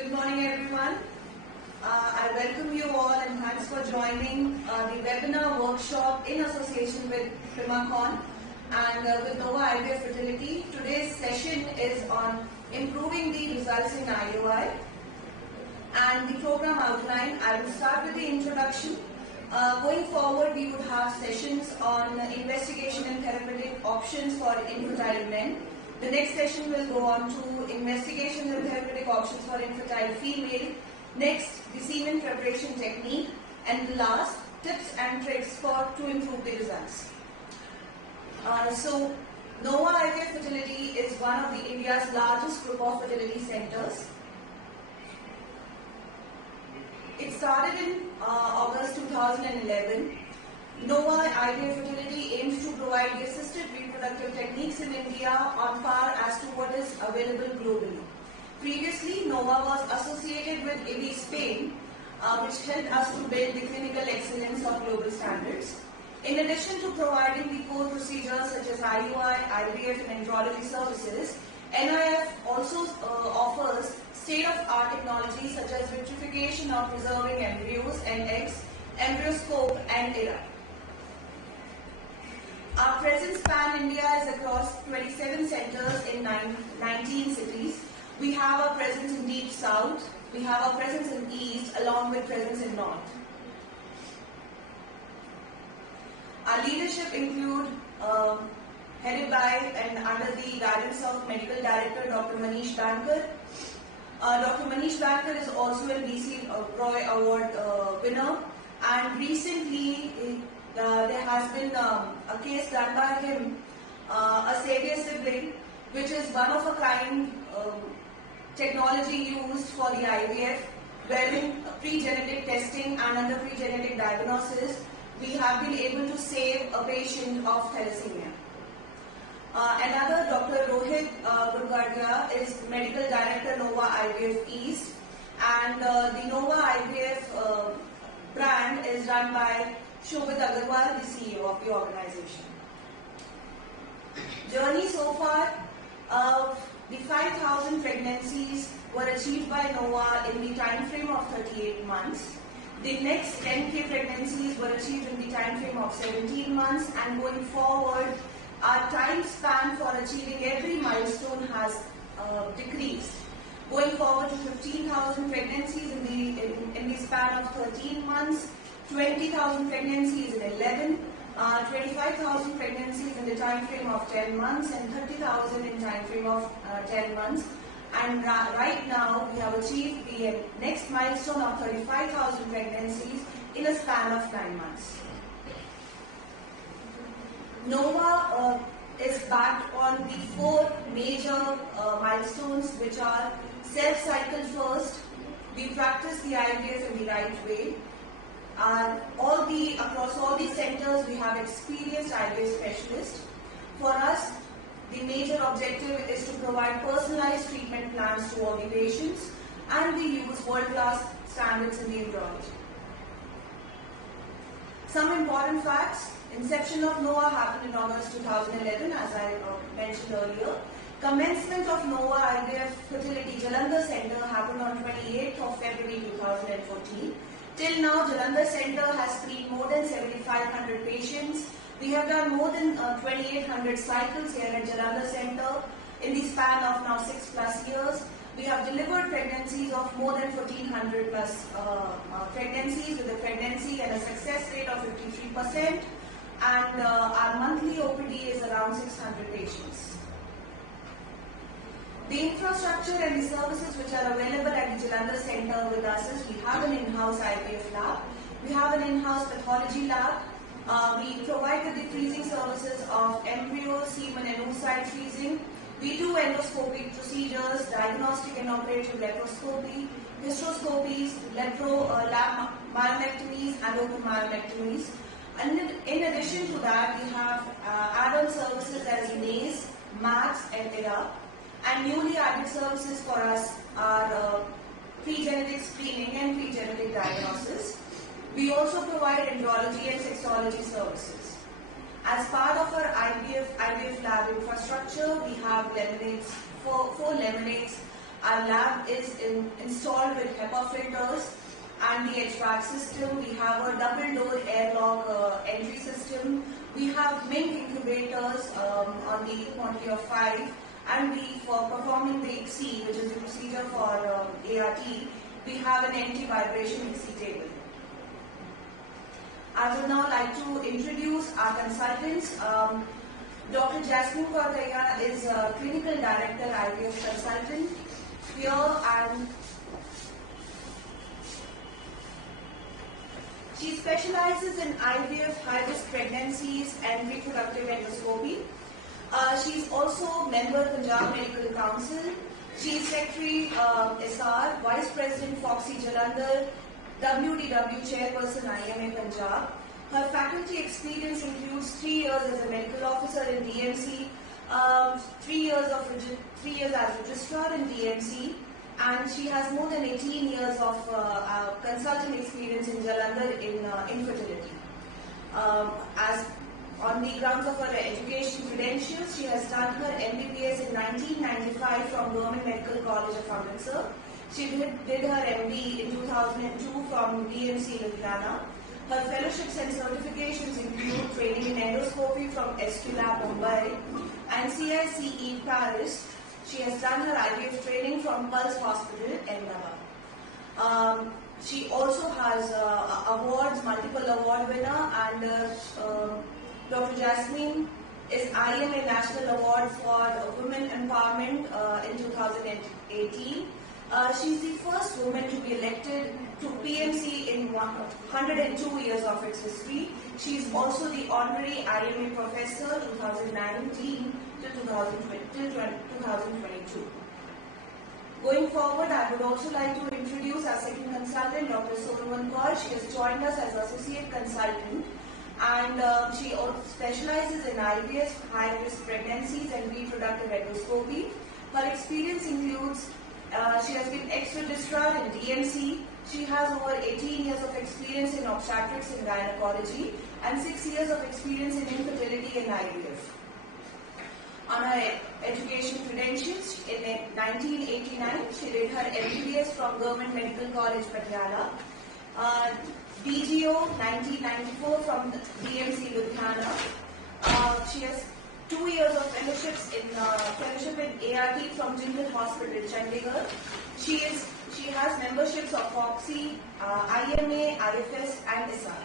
Good morning, everyone. I welcome you all and thanks for joining the webinar workshop in association with Primacon and with Nova IVF Fertility. Today's session is on improving the results in IUI and the program outline. I will start with the introduction. Going forward, we would have sessions on investigation and therapeutic options for infertile men. The next session will go on to investigation and therapeutic options for infertile female. Next, the semen preparation technique. And the last, tips and tricks to improve the results. So, Nova IVF Fertility is one of India's largest group of fertility centers. It started in August 2011. Nova IVF Fertility aims to provide the assisted reproductive techniques in India on par as to what is available globally. Previously, Nova was associated with IBI Spain, which helped us to build the clinical excellence of global standards. In addition to providing the core procedures such as IUI, IVF and embryology services, NIF also offers state-of-art technologies such as vitrification of preserving embryos and eggs, embryoscope and ERA. Our presence pan-India is across 27 centers in 19 cities. We have a presence in Deep South, we have a presence in East along with presence in North. Our leadership include headed by and under the guidance of Medical Director Dr. Manish Bankar. Dr. Manish Bankar is also a BC Roy Award winner, and recently there has been a case done by him, a savior sibling, which is one of a kind technology used for the IVF, wherein pre-genetic testing and under pre-genetic diagnosis, we have been able to save a patient of thalassemia. Another, Dr. Rohit Gurgadia, is Medical Director Nova IVF East, and the Nova IVF brand is run by Shobhit Agarwal, the CEO of the organization. Journey so far, the 5,000 pregnancies were achieved by Nova in the time frame of 38 months. The next 10K pregnancies were achieved in the time frame of 17 months, and going forward, our time span for achieving every milestone has decreased. Going forward to 15,000 pregnancies in the span of 13 months, 20,000 pregnancies in 11, 25,000 pregnancies in the time frame of 10 months, and 30,000 in time frame of 10 months. And right now, we have achieved the next milestone of 35,000 pregnancies in a span of 9 months. Nova is backed on the 4 major milestones, which are self-cycle first. We practice the IVF in the right way. Across all the centers, we have experienced IVF specialists. For us, the major objective is to provide personalized treatment plans to all the patients, and we use world-class standards in the embryology. Some important facts. Inception of Nova happened in August 2011, as I mentioned earlier. Commencement of Nova IVF Fertility Jalandhar Center happened on 28th of February 2014. Till now, Jalandhar Center has screened more than 7,500 patients. We have done more than 2,800 cycles here at Jalandhar Center in the span of now 6+ years. We have delivered pregnancies of more than 1,400 plus pregnancies with a pregnancy and a success rate of 53%. And our monthly OPD is around 600 patients. The infrastructure and the services which are available at the Jalandhar Center with us is we have an in-house IVF lab, we have an in-house pathology lab, we provide the freezing services of embryo, semen and oocyte freezing. We do endoscopic procedures, diagnostic and operative laparoscopy, hysteroscopies, lab myomectomies and open myomectomies. And in addition to that, we have add-on services as NACE, MATS and ERA. And newly added services for us are pre-genetic screening and pre-genetic diagnosis. We also provide embryology and sexology services. As part of our IVF lab infrastructure, we have lemonades, four lemonades Our lab is installed with HEPA filters and the HVAC system. We have a double door airlock entry system. We have MINC incubators on the quantity of 5, and for performing the ICSI, which is the procedure for ART, we have an anti-vibration ICSI table. I would now like to introduce our consultants. Dr. Jasmine Kaur is a Clinical Director, IVF Consultant here, and she specializes in IVF, high-risk pregnancies and reproductive endoscopy. She is also member Punjab Medical Council. She is Secretary SR, Vice President Foxy Jalandhar, WDW Chairperson IMA Punjab. Her faculty experience includes 3 years as a medical officer in DMC, 3 years as registrar in DMC, and she has more than 18 years of consultant experience in Jalandhar in infertility. As on the grounds of her education credentials, she has done her MBBS in 1995 from Government Medical College of Amritsar. She did her MD in 2002 from DMC Ludhiana. Her fellowships and certifications include training in endoscopy from SQ Lab Mumbai and CICE Paris. She has done her IVF training from Pulse Hospital, Ahmedabad. She also has awards, multiple award winner, and Dr. Jasmine is IMA National Award for Women Empowerment in 2018. She's the first woman to be elected to PMC in 102 years of its history. She is also the Honorary IMA Professor 2019 to 2022. Going forward, I would also like to introduce our second consultant, Dr. Sonwan Kaur. She has joined us as Associate Consultant, and she also specializes in IVF, high-risk pregnancies and reproductive endoscopy. Her experience includes she has been ex-registrar in DMC. She has over 18 years of experience in obstetrics and gynecology and 6 years of experience in infertility and IVF. On her education credentials, in 1989, she did her MBBS from Government Medical College, Patiala. DGO 1994 from DMC Ludhiana. She has 2 years of fellowship in ART from Jindal Hospital, Chandigarh. She has memberships of FOXY, IMA, IFS and SR.